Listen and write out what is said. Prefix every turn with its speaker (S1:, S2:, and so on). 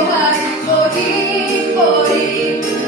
S1: Кохай поріг, поріг,